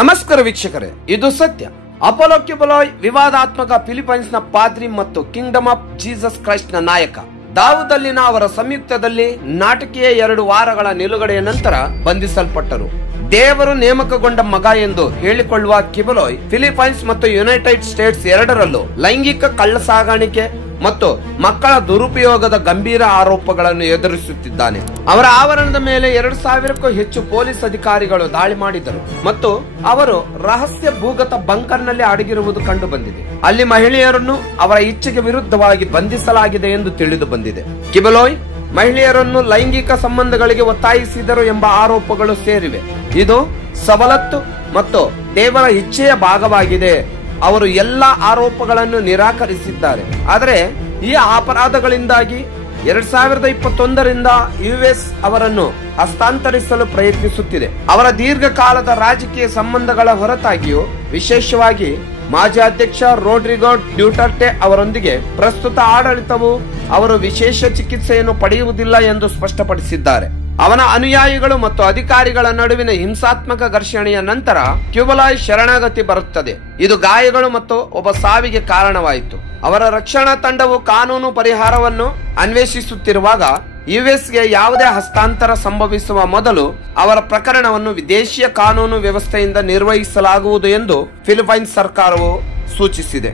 ನಮಸ್ಕಾರ ವೀಕ್ಷಕರೇ, ಇದು ಸತ್ಯ. ಅಪೋಲೋ ಕ್ಯುಬಲಾಯ್ ವಿವಾದಾತ್ಮಕ ಫಿಲಿಪೈನ್ಸ್ ನ ಪಾದ್ರಿ ಮತ್ತು ಕಿಂಗ್ಡಮ್ ಆಫ್ ಜೀಸಸ್ ಕ್ರೈಸ್ಟ್ ನ ನಾಯಕ ದಾವೂದಲ್ಲಿನ ಅವರ ಸಂಯುಕ್ತದಲ್ಲಿ ನಾಟಕೀಯ 2 ವಾರಗಳ ನಿಲುಗಡೆಯ ನಂತರ ಬಂಧಿಸಲ್ಪಟ್ಟರು. ದೇವರು ನೇಮಕಗೊಂಡ ಮಗ ಎಂದು ಹೇಳಿಕೊಳ್ಳುವ ಕ್ಯುಬಲಾಯ್ ಫಿಲಿಪೈನ್ಸ್ ಮತ್ತು ಯುನೈಟೆಡ್ ಸ್ಟೇಟ್ಸ್ ಎರಡರಲ್ಲೂ ಲೈಂಗಿಕ ಕಳ್ಳಸಾಗಾಣಿಕೆ ಮತ್ತು ಮಕ್ಕಳ ದುರುಪಯೋಗದ ಗಂಭೀರ ಆರೋಪಗಳನ್ನು ಎದುರಿಸುತ್ತಿದ್ದಾನೆ. ಅವರ ಆವರಣದ ಮೇಲೆ 2000ಕ್ಕೂ ಹೆಚ್ಚು ಪೊಲೀಸ್ ಅಧಿಕಾರಿಗಳು ದಾಳಿ ಮಾಡಿದರು ಮತ್ತು ಅವರು ರಹಸ್ಯ ಭೂಗತ ಬಂಕರ್ ನಲ್ಲಿ ಅಡಗಿರುವುದು ಕಂಡು ಬಂದಿದೆ. ಅಲ್ಲಿ ಮಹಿಳೆಯರನ್ನು ಅವರ ಇಚ್ಛೆಗೆ ವಿರುದ್ಧವಾಗಿ ಬಂಧಿಸಲಾಗಿದೆ ಎಂದು ತಿಳಿದು ಬಂದಿದೆ. ಕ್ಯುಬಲಾಯ್ ಮಹಿಳೆಯರನ್ನು ಲೈಂಗಿಕ ಸಂಬಂಧಗಳಿಗೆ ಒತ್ತಾಯಿಸಿದರು ಎಂಬ ಆರೋಪಗಳು ಸೇರಿವೆ. ಇದು ಸವಲತ್ತು ಮತ್ತು ದೇವರ ಇಚ್ಛೆಯ ಭಾಗವಾಗಿದೆ. ಅವರು ಎಲ್ಲಾ ಆರೋಪಗಳನ್ನು ನಿರಾಕರಿಸಿದ್ದಾರೆ. ಆದರೆ ಈ ಅಪರಾಧಗಳಿಂದಾಗಿ 2021ರಿಂದ ಯುಎಸ್ ಅವರನ್ನು ಹಸ್ತಾಂತರಿಸಲು ಪ್ರಯತ್ನಿಸುತ್ತಿದೆ. ಅವರ ದೀರ್ಘಕಾಲದ ರಾಜಕೀಯ ಸಂಬಂಧಗಳ ಹೊರತಾಗಿಯೂ ವಿಶೇಷವಾಗಿ ಮಾಜಿ ಅಧ್ಯಕ್ಷ ರೋಡ್ರಿಗೋ ಡ್ಯೂಟರ್ಟೆ ಅವರೊಂದಿಗೆ ಪ್ರಸ್ತುತ ಆಡಳಿತವು ಅವರು ವಿಶೇಷ ಚಿಕಿತ್ಸೆಯನ್ನು ಪಡೆಯುವುದಿಲ್ಲ ಎಂದು ಸ್ಪಷ್ಟಪಡಿಸಿದ್ದಾರೆ. ಅವನ ಅನುಯಾಯಿಗಳು ಮತ್ತು ಅಧಿಕಾರಿಗಳ ನಡುವಿನ ಹಿಂಸಾತ್ಮಕ ಘರ್ಷಣೆಯ ನಂತರ ಕ್ಯುಬಲಾಯ್ ಶರಣಾಗತಿ ಬರುತ್ತದೆ. ಇದು ಗಾಯಗಳು ಮತ್ತು ಒಬ್ಬ ಸಾವಿಗೆ ಕಾರಣವಾಯಿತು. ಅವರ ರಕ್ಷಣಾ ತಂಡವು ಕಾನೂನು ಪರಿಹಾರವನ್ನು ಅನ್ವೇಷಿಸುತ್ತಿರುವಾಗ ಯುಎಸ್ಗೆ ಯಾವುದೇ ಹಸ್ತಾಂತರ ಸಂಭವಿಸುವ ಮೊದಲು ಅವರ ಪ್ರಕರಣವನ್ನು ವಿದೇಶೀಯ ಕಾನೂನು ವ್ಯವಸ್ಥೆಯಿಂದ ನಿರ್ವಹಿಸಲಾಗುವುದು ಎಂದು ಫಿಲಿಪೈನ್ಸ್ ಸರ್ಕಾರವು ಸೂಚಿಸಿದೆ.